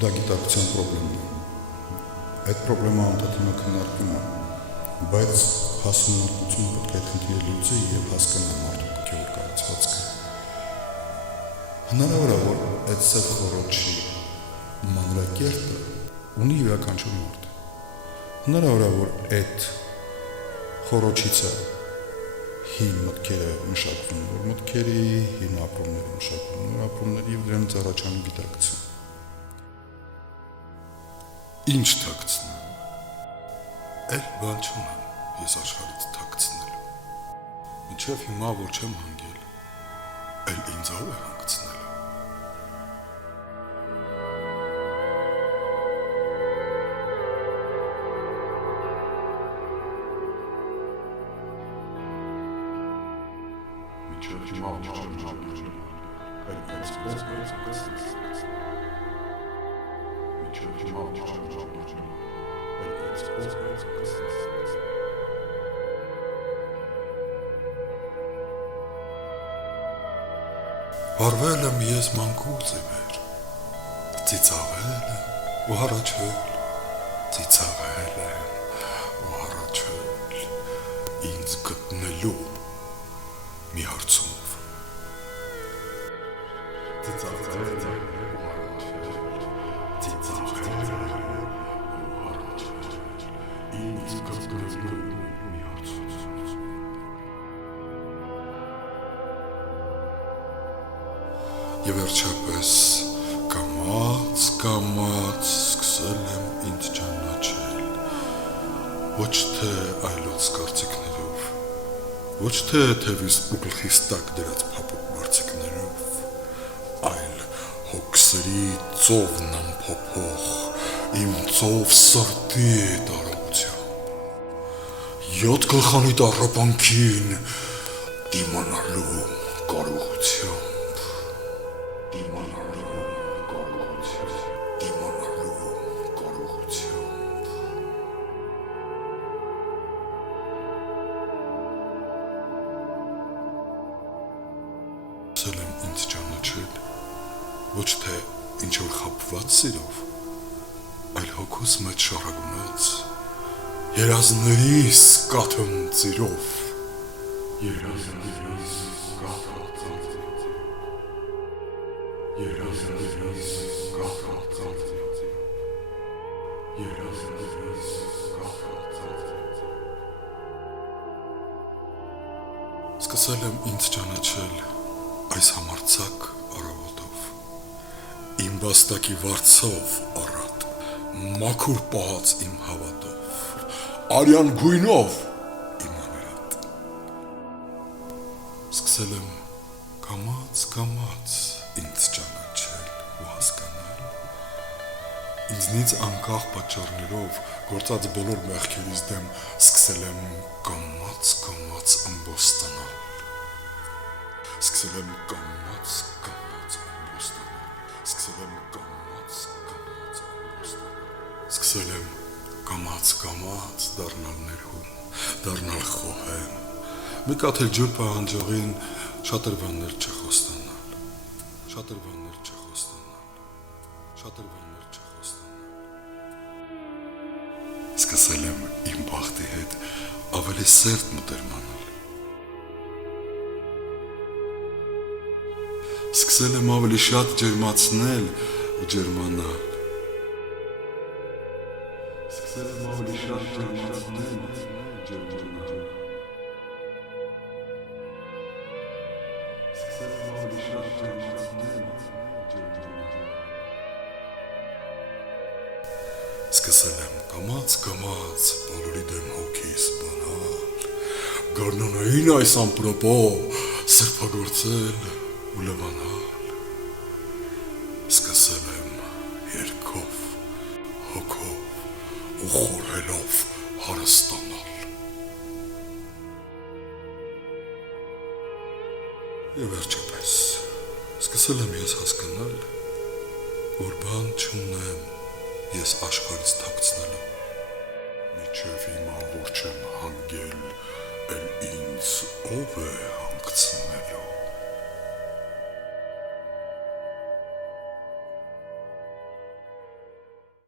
Դա գիտակցության պրոբլեմն է։ Այդ պրոբլեմը անդադարի քննարկվում է, բայց հասունությունը պետք է խնդիրը լուծի եւ հասկանա մարդու հոգեոր կայացվածքը։ Հնարավոր է, որ այդ սև խոռոչի մանրակերտը ունի յուրաքանչյուր մարդ։ Հնարավոր է, որ այդ խոռոչից է հին մտքերը մշակվում, որ մտքերի հին ապրումները մշակվում, նոր ապրումների եւ դրանից առաջանում գիտակցություն։ Ինչ թաքցնեմ։ Էլ բան չունեմ ես աշխարհից թաքցնելու։ Մինչև հիմա որ չեմ հանգել, էլ ինձ ով է հանգցնելու։ Մինչև հիմա որ չեմ հանգել, էլ ինձ ով է հանգցնելու։ Վարվել եմ ես մանկուց ի վեր, ծիծաղել եմ ու հառաչել, ծիծաղել եմ ու հառաչել, ինձ գտնելու մի հարցումով։ Ծիծաղել եմ ու հառաչել, ծիծաղել եմ ու հառաչել, ինձ գտնելու մի հարցումով։ Եվ վերջապես կամաց սկսել եմ ինձ ճանաչել, ոչ թե այլոց կարծիքներով, ոչ թե թևիս ու գլխիս տակ դրած փափուկ բարձիկներով, այլ հոգսերի ծովն ամփոփող իմ ծով սրտի տարողությամբ, 7 գլխանի տառապանքին դիմանալու կարողությամբ, Սկսել եմ ինձ ճանաչել, ոչ թե ինչ-որ խաբված սիրով, այլ հոգուս մեջ շարագունած, երազներիս կաթն ծիրով, Սկսել եմ ինձ ճանաչել այս համարձակ առավոտով, իմ վաստակի վարձով առատ, մաքուր պահած իմ հավատով, արյան գույնով իմ աներատ։ Սկսել եմ կամաց ինձ ճանաչել ու հասկանալ, ինձնից անկախ պատճառներով գործած բոլոր մեղքերից դեմ սկսել եմ կամաց ըմբոստանալ, սկսել եմ կամաց ըմբոստանալ, սկսել եմ կամաց դառնալ ներհում, դառնալ խոհեմ, մի կաթիլ ջուր պահանջողին շատեր բաներ չխոստանալ, Սկսել եմ իմ բախտի հետ ավելի սերտ մտերմանալ, Սկսել եմ ավելի շատ ջերմացնել ու ջերմանալ, Սկսել եմ կամաց բոլորի դեմ հոգիս բանալ, գարնանային այս ամպրոպո սրբագործել ու լվանալ, սկսել եմ երգով, հոգով ու խորհելով հարստանալ։ Եվ վերջապես սկսել եմ ես հասկանալ, որ բան չունեմ ես աշխարհից թաքցնելու, մինչև հիմա որ չեմ հանգել, էլ ինձ ով է